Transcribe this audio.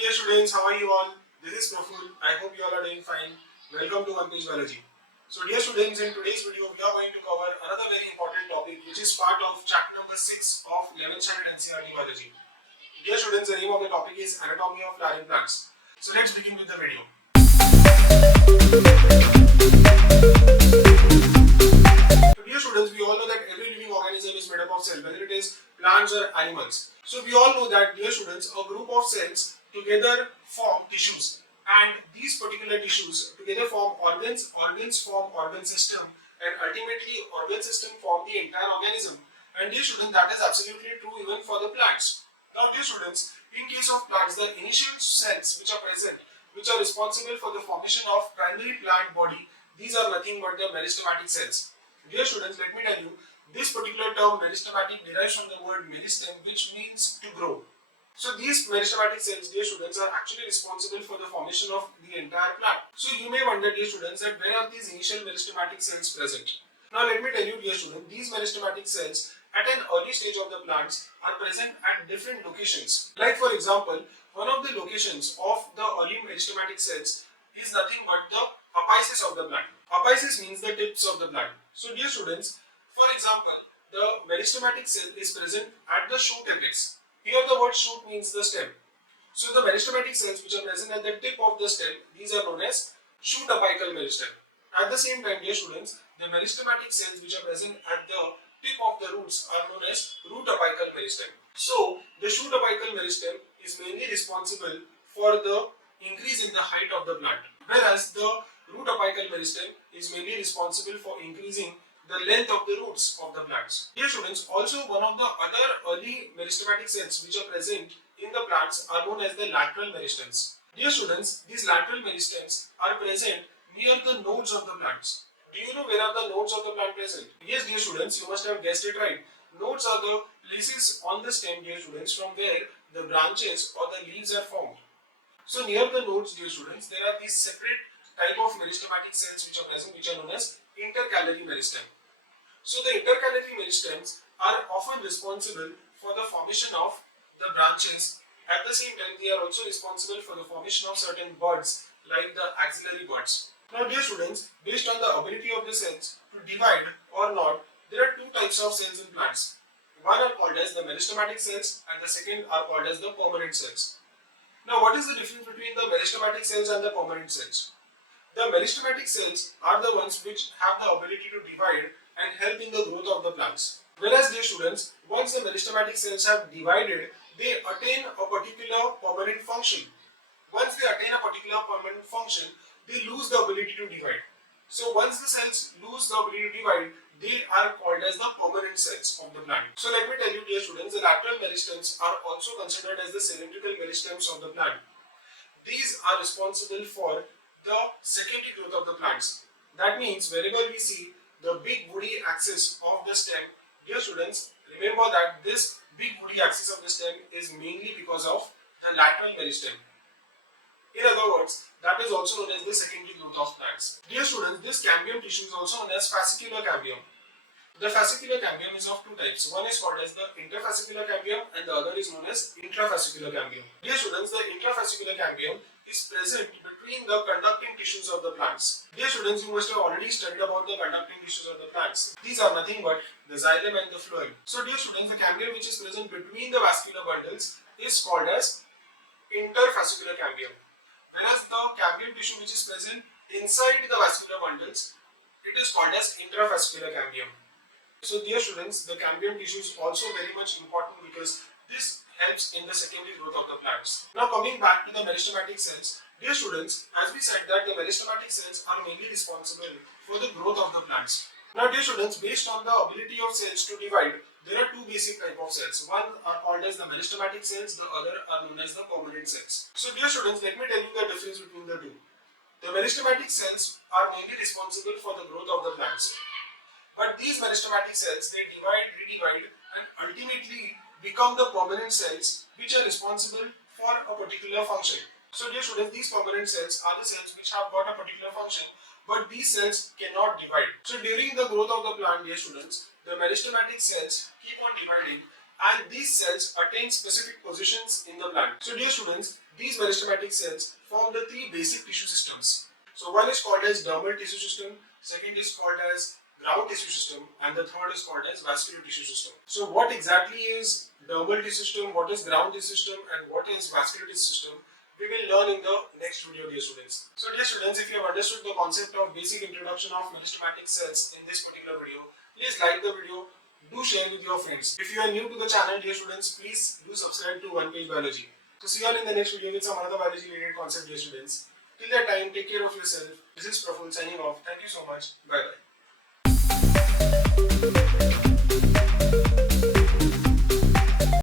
dear students, how are you all? This is Praful. I hope you all are doing fine. Welcome to One Page Biology. So dear students, in today's video we are going to cover another very important topic which is part of chapter number 6 of 11th standard NCERT Biology. Dear students, the name of the topic is Anatomy of Flowering Plants. So let's begin with the video. So dear students, we all know that every living organism is made up of cells, whether it is plants or animals. So we all know that, dear students, a group of cells together form tissues, and these particular tissues together form organs, organs form organ system, and ultimately organ system form the entire organism. And dear students, that is absolutely true even for the plants. Now dear students, in case of plants, the initial cells which are present, which are responsible for the formation of primary plant body, these are nothing but the meristematic cells. Dear students, let me tell you, this particular term meristematic derives from the word meristem, which means to grow. So these meristematic cells, dear students, are actually responsible for the formation of the entire plant. So you may wonder, dear students, that where are these initial meristematic cells present? Now let me tell you, dear students, these meristematic cells at an early stage of the plants are present at different locations. Like for example, one of the locations of the early meristematic cells is nothing but the apices of the plant. Apices means the tips of the plant. So dear students, for example, the meristematic cell is present at the shoot apex. Here the word shoot means the stem. So the meristematic cells which are present at the tip of the stem, these are known as shoot apical meristem. At the same time, dear students, the meristematic cells which are present at the tip of the roots are known as root apical meristem. So the shoot apical meristem is mainly responsible for the increase in the height of the plant, whereas the root apical meristem is mainly responsible for increasing the length of the roots of the plants. Dear students, also one of the other early meristematic cells which are present in the plants are known as the lateral meristems. Dear students, these lateral meristems are present near the nodes of the plants. Do you know where are the nodes of the plant present? Yes, dear students, you must have guessed it right. Nodes are the places on the stem, dear students, from where the branches or the leaves are formed. So near the nodes, dear students, there are these separate type of meristematic cells which are present, which are known as intercalary meristem. So the intercalary meristems are often responsible for the formation of the branches. At the same time, they are also responsible for the formation of certain buds like the axillary buds. Now dear students, based on the ability of the cells to divide or not, there are two types of cells in plants. One are called as the meristematic cells and the second are called as the permanent cells. Now what is the difference between the meristematic cells and the permanent cells? The meristematic cells are the ones which have the ability to divide and help in the growth of the plants. Whereas dear students, once the meristematic cells have divided, they attain a particular permanent function. Once they attain a particular permanent function, they lose the ability to divide. So once the cells lose the ability to divide, they are called as the permanent cells of the plant. So let me tell you, dear students, the lateral meristems are also considered as the cylindrical meristems of the plant. These are responsible for the secondary growth of the plants. That means wherever we see the big woody axis of the stem, dear students, remember that this big woody axis of the stem is mainly because of the lateral meristem. In other words, that is also known as the secondary growth of plants. Dear students, this cambium tissue is also known as fascicular cambium. The fascicular cambium is of two types. One is called as the interfascicular cambium and the other is known as intrafascicular cambium. Dear students, the intrafascicular cambium is present between the conducting tissues of the plants. Dear students, you must have already studied about the conducting tissues of the plants. These are nothing but the xylem and the phloem. So dear students, the cambium which is present between the vascular bundles is called as interfascicular cambium. Whereas the cambium tissue which is present inside the vascular bundles, it is called as intrafascicular cambium. So dear students, the cambium tissue is also very much important because this helps in the secondary growth of the plants. Now coming back to the meristematic cells, dear students, as we said that the meristematic cells are mainly responsible for the growth of the plants. Now dear students, based on the ability of cells to divide, there are two basic type of cells. One are called as the meristematic cells, the other are known as the permanent cells. So dear students, let me tell you the difference between the two. The meristematic cells are mainly responsible for the growth of the plants. But these meristematic cells, they divide, redivide and ultimately become the permanent cells which are responsible for a particular function. So dear students, these permanent cells are the cells which have got a particular function, but these cells cannot divide. So during the growth of the plant, dear students, the meristematic cells keep on dividing and these cells attain specific positions in the plant. So dear students, these meristematic cells form the three basic tissue systems. So one is called as dermal tissue system, second is called as ground tissue system, and the third is called as vascular tissue system. So what exactly is dermal tissue system, what is ground tissue system, and what is vascular tissue system, we will learn in the next video, dear students. So dear students, if you have understood the concept of basic introduction of meristematic cells in this particular video, please like the video, do share with your friends. If you are new to the channel, dear students, please do subscribe to One Page Biology. So see you all in the next video with some another biology related concept, dear students. Till that time, take care of yourself. This is Praful signing off. Thank you so much. Bye bye.